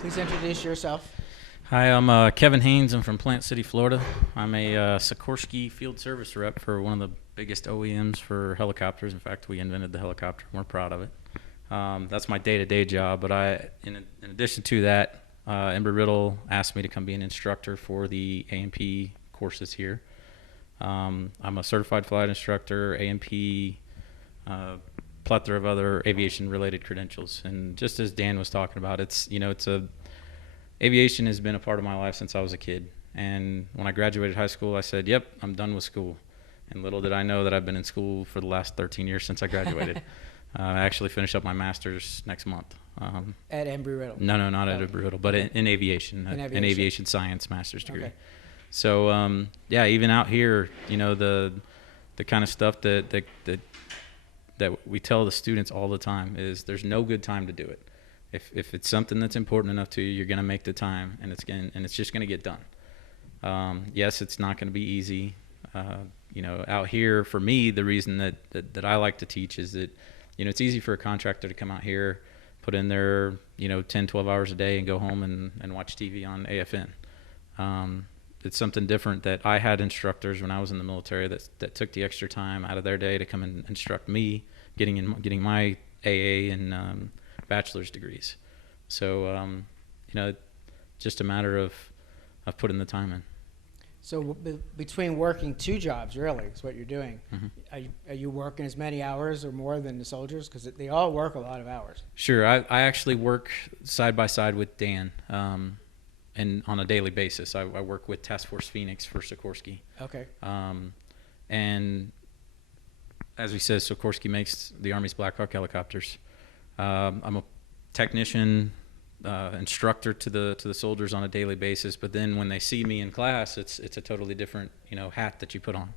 Please introduce yourself. Hi, I'm Kevin Haynes. I'm from Plant City, Florida. I'm a Sikorsky field service rep for one of the biggest OEMs for helicopters. In fact, we invented the helicopter. We're proud of it. That's my day-to-day job. But in addition to that, Embry Riddle asked me to come be an instructor for the A&P courses here. I'm a certified flight instructor, A&P, plethora of other aviation-related credentials. And just as Dan was talking about, aviation has been a part of my life since I was a kid. And when I graduated high school, I said, yep, I'm done with school. And little did I know that I've been in school for the last 13 years since I graduated. I actually finished up my master's next month. At Embry Riddle? No, not at Embry Riddle, but okay. in aviation, an aviation science master's degree. Okay. So, even out here, the kind of stuff that we tell the students all the time is there's no good time to do it. If it's something that's important enough to you, you're going to make the time, and it's just going to get done. Yes, it's not going to be easy. Out here, for me, the reason that I like to teach is that, it's easy for a contractor to come out here, put in their, 10, 12 hours a day and go home and watch TV on AFN. It's something different that I had instructors when I was in the military that took the extra time out of their day to come and instruct me, getting my AA and bachelor's degrees. So, just a matter of putting the time in. So between working two jobs, really, is what you're doing. Mm-hmm. Are you working as many hours or more than the soldiers? Because they all work a lot of hours. Sure. I actually work side by side with Dan, and on a daily basis. I work with Task Force Phoenix for Sikorsky. Okay. And as we said, Sikorsky makes the Army's Black Hawk helicopters. I'm a technician, instructor to the soldiers on a daily basis, but then when they see me in class, it's a totally different hat that you put on.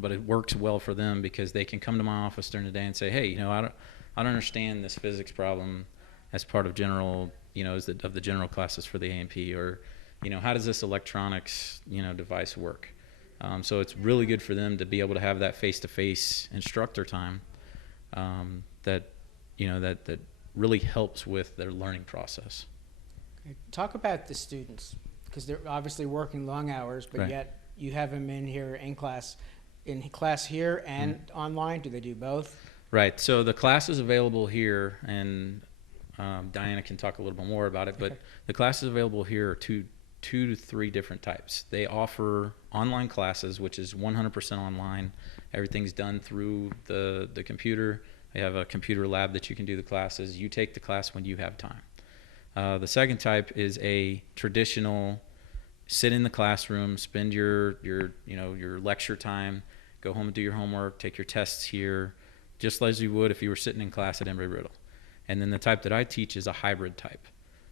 But it works well for them because they can come to my office during the day and say, hey, I don't understand this physics problem as part of general of the general classes for the A&P, or how does this electronics device work. So it's really good for them to be able to have that face-to-face instructor time that really helps with their learning process. Okay. Talk about the students, because they're obviously working long hours, but right. Yet you have them in here in class here and online. Do they do both? Right. So the class is available here, and Diana can talk a little bit more about it, but the classes available here are two to three different types. They offer online classes, which is 100% online. Everything's done through the computer. They have a computer lab that you can do the classes. You take the class when you have time. The second type is a traditional sit in the classroom, spend your lecture time, go home and do your homework, take your tests here, just as you would if you were sitting in class at Embry Riddle. And then the type that I teach is a hybrid type,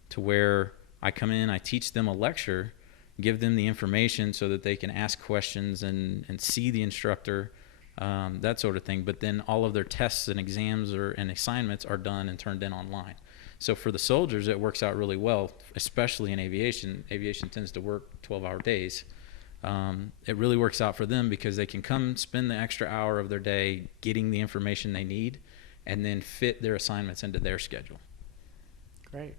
to where I come in, I teach them a lecture, give them the information so that they can ask questions and see the instructor, that sort of thing. But then all of their tests and exams and assignments are done and turned in online. So for the soldiers, it works out really well, especially in aviation. Aviation tends to work 12-hour days. It really works out for them because they can come spend the extra hour of their day getting the information they need and then fit their assignments into their schedule. Great.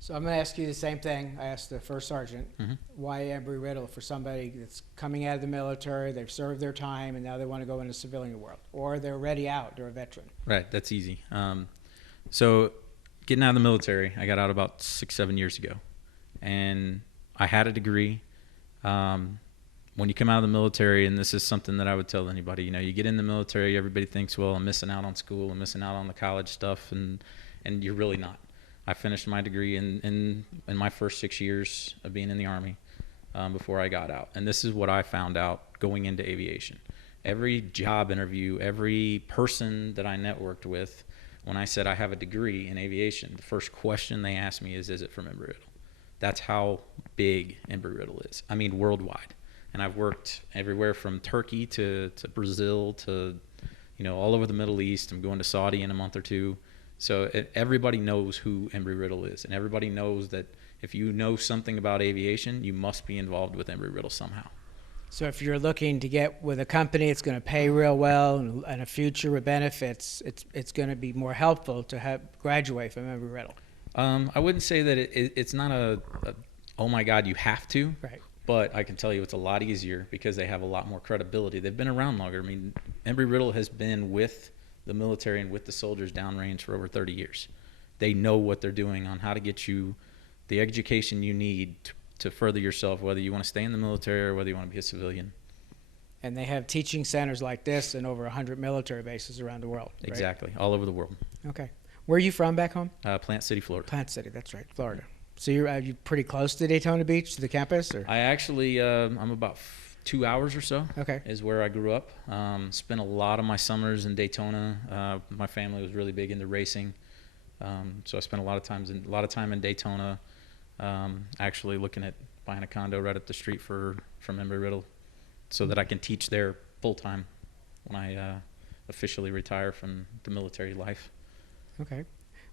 So I'm going to ask you the same thing I asked the first sergeant. Mm-hmm. Why Embry Riddle for somebody that's coming out of the military, they've served their time, and now they want to go into the civilian world? Or they're already out, they're a veteran. Right, that's easy. So getting out of the military, I got out about 6-7 years ago. And I had a degree. When you come out of the military, and this is something that I would tell anybody, you get in the military, everybody thinks, well, I'm missing out on school, I'm missing out on the college stuff, and you're really not. I finished my degree in my first 6 years of being in the Army before I got out. And this is what I found out going into aviation. Every job interview, every person that I networked with, when I said I have a degree in aviation, the first question they asked me is it from Embry Riddle? That's how big Embry Riddle is. I mean, worldwide. And I've worked everywhere from Turkey to Brazil to, all over the Middle East. I'm going to Saudi in a month or two. So everybody knows who Embry Riddle is, and everybody knows that if you know something about aviation, you must be involved with Embry Riddle somehow. So if you're looking to get with a company that's going to pay real well and a future with benefits, it's going to be more helpful to graduate from Embry Riddle. I wouldn't say that it's not a oh my God, you have to. Right. But I can tell you it's a lot easier because they have a lot more credibility. They've been around longer. I mean, Embry Riddle has been with the military and with the soldiers downrange for over 30 years. They know what they're doing on how to get you the education you need to further yourself, whether you want to stay in the military or whether you want to be a civilian. And they have teaching centers like this in over 100 military bases around the world. Right? Exactly, all over the world. Okay. Where are you from back home? Plant City, Florida. Plant City, that's right, Florida. So are you pretty close to Daytona Beach, to the campus? Or? I actually, I'm about 2 hours or so. Okay. Is where I grew up. Spent a lot of my summers in Daytona. My family was really big into racing, so I spent a lot of time in Daytona. Actually, looking at buying a condo right up the street from Embry Riddle, so that I can teach there full time when I officially retire from the military life. Okay.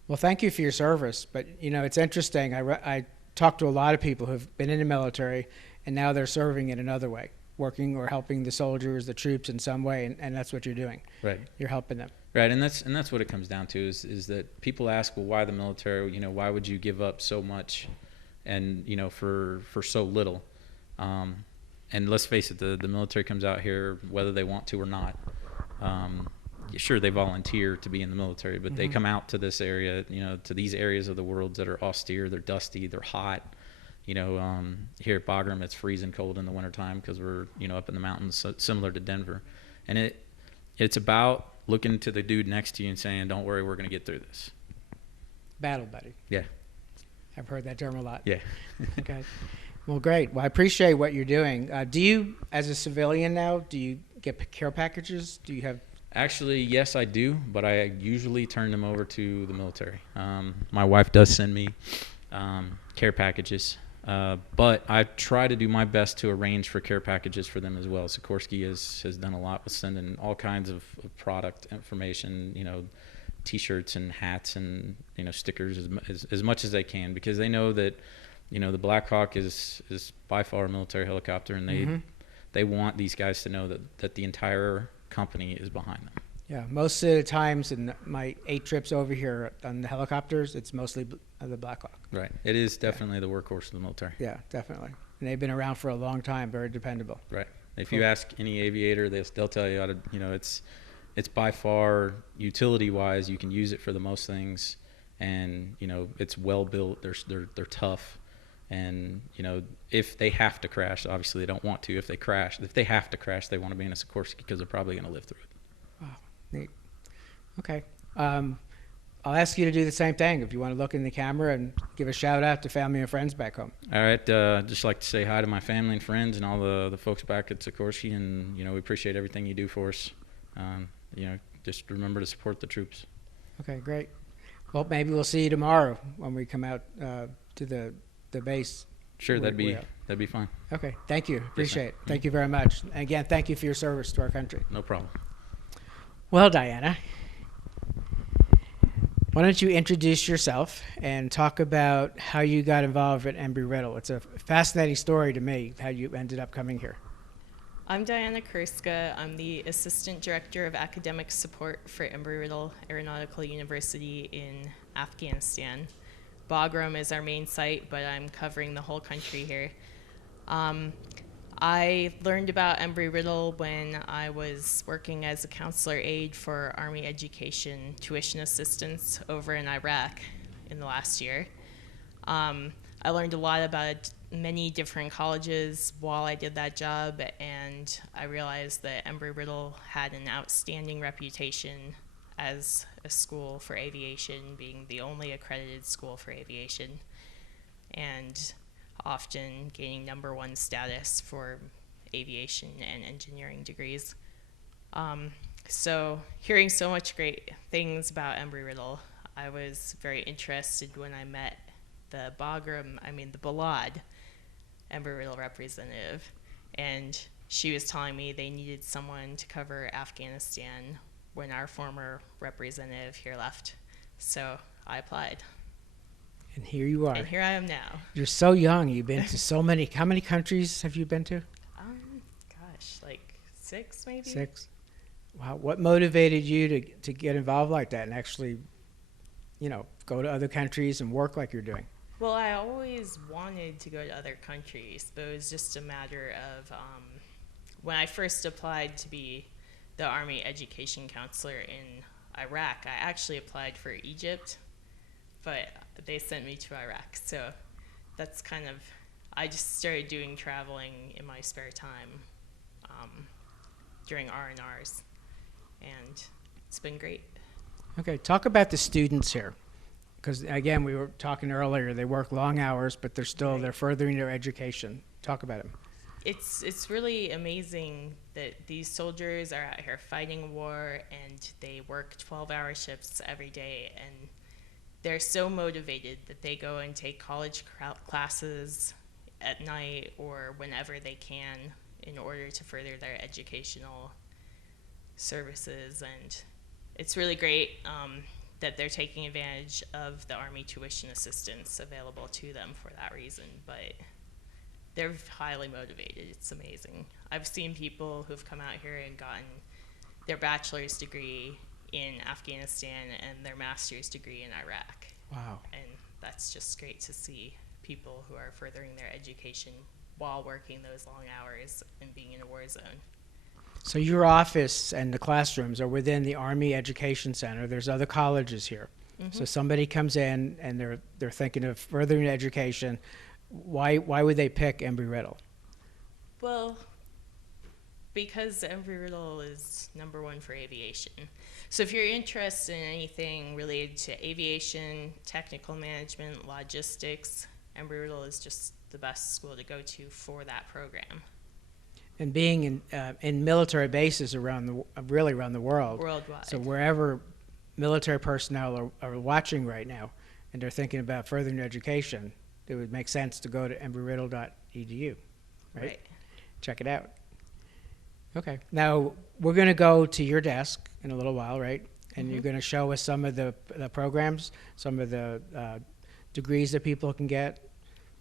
Well, thank you for your service. But, you know, it's interesting. I talked to a lot of people who've been in the military, and now they're serving in another way, working or helping the soldiers, the troops in some way, and that's what you're doing. Right. You're helping them. Right, and that's what it comes down to is that people ask, well, why the military? You know, why would you give up so much, and you know, for so little? And let's face it, the military comes out here whether they want to or not. Sure, they volunteer to be in the military, but they come out to this area, you know, to these areas of the world that are austere, they're dusty, they're hot. You know, here at Bagram, it's freezing cold in the wintertime because we're, you know, up in the mountains, so similar to Denver. And it's about looking to the dude next to you and saying, don't worry, we're going to get through this. Battle buddy. Yeah. I've heard that term a lot. Yeah. Okay. Well, great. Well, I appreciate what you're doing. Do you, as a civilian now, do you get care packages? Do you have... Actually, yes, I do, but I usually turn them over to the military. My wife does send me care packages, but I try to do my best to arrange for care packages for them as well. Sikorsky has done a lot with sending all kinds of product information, you know, T-shirts and hats and, you know, stickers as much as they can, because they know that, you know, the Black Hawk is by far a military helicopter, and they want these guys to know that the entire company is behind them. Yeah, most of the times in my 8 trips over here on the helicopters, it's mostly the Black Hawk. Right. It is definitely the workhorse of the military. Yeah, definitely. And they've been around for a long time, very dependable. Right. If you ask any aviator, they'll tell you how to, you know, it's by far utility-wise, you can use it for the most things, and, you know, it's well built. They're tough. And, you know, if they have to crash, obviously they don't want to. If they have to crash, they want to be in a Sikorsky because they're probably going to live through it. Wow, neat. Okay. I'll ask you to do the same thing if you want to look in the camera and give a shout out to family and friends back home. All right. Just like to say hi to my family and friends and all the folks back at Sikorsky, and, you know, we appreciate everything you do for us. You know, just remember to support the troops. Okay, great. Well, maybe we'll see you tomorrow when we come out to the base. Sure, that'd be fine. Okay, thank you. Appreciate it. Thank you very much. And again, thank you for your service to our country. No problem. Well, Diana, why don't you introduce yourself and talk about how you got involved at Embry Riddle? It's a fascinating story to me, how you ended up coming here. I'm Diana Kurzka. I'm the Assistant Director of Academic Support for Embry Riddle Aeronautical University in Afghanistan. Bagram is our main site, but I'm covering the whole country here. I learned about Embry Riddle when I was working as a counselor aide for Army Education tuition assistance over in Iraq in the last year. I learned a lot about many different colleges while I did that job, and I realized that Embry Riddle had an outstanding reputation as a school for aviation, being the only accredited school for aviation, and often gaining #1 status for aviation and engineering degrees. So hearing so much great things about Embry Riddle, I was very interested when I met the Balad Embry Riddle representative, and she was telling me they needed someone to cover Afghanistan when our former representative here left. So I applied. And here you are. And here I am now. You're so young. You've been to so many. How many countries have you been to? Gosh, like 6 maybe? 6. Wow. What motivated you to get involved like that and actually, you know, go to other countries and work like you're doing? Well, I always wanted to go to other countries, but it was just a matter of when I first applied to be the Army Education Counselor in Iraq, I actually applied for Egypt, but they sent me to Iraq. So that's kind of, I just started doing traveling in my spare time during R&Rs, and it's been great. Okay, talk about the students here. Because again, we were talking earlier, they work long hours, but they're furthering their education. Talk about them. It's really amazing that these soldiers are out here fighting a war, and they work 12-hour shifts every day, and they're so motivated that they go and take college classes at night or whenever they can in order to further their educational services. And it's really great that they're taking advantage of the Army tuition assistance available to them for that reason. But they're highly motivated. It's amazing. I've seen people who've come out here and gotten their bachelor's degree in Afghanistan and their master's degree in Iraq. Wow. And that's just great to see people who are furthering their education while working those long hours and being in a war zone. So your office and the classrooms are within the Army Education Center. There's other colleges here. So somebody comes in and they're thinking of furthering education. Why would they pick Embry Riddle? Well, because Embry Riddle is #1 for aviation. So if you're interested in anything related to aviation, technical management, logistics, Embry Riddle is just the best school to go to for that program. And being in military bases around the world. Worldwide. So wherever military personnel are watching right now and they're thinking about furthering their education, it would make sense to go to embryriddle.edu, right? Check it out. Okay. Now, we're going to go to your desk in a little while, right? And you're going to show us some of the programs, some of the degrees that people can get.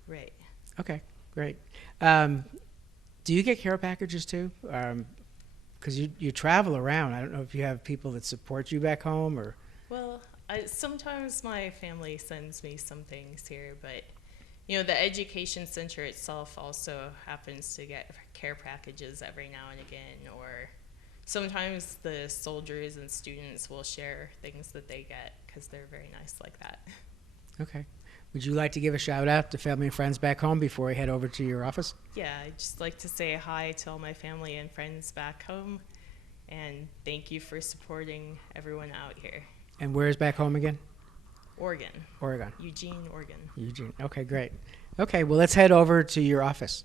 Right. Okay, great. Do you get care packages too? Because you travel around. I don't know if you have people that support you back home or. Well, sometimes my family sends me some things here, but you know, the education center itself also happens to get care packages every now and again, or sometimes the soldiers and students will share things that they get because they're very nice like that. Okay. Would you like to give a shout out to family and friends back home before we head over to your office? Yeah, I'd just like to say hi to all my family and friends back home, and thank you for supporting everyone out here. And where is back home again? Oregon. Oregon. Eugene, Oregon. Eugene. Okay, great. Okay, well, let's head over to your office.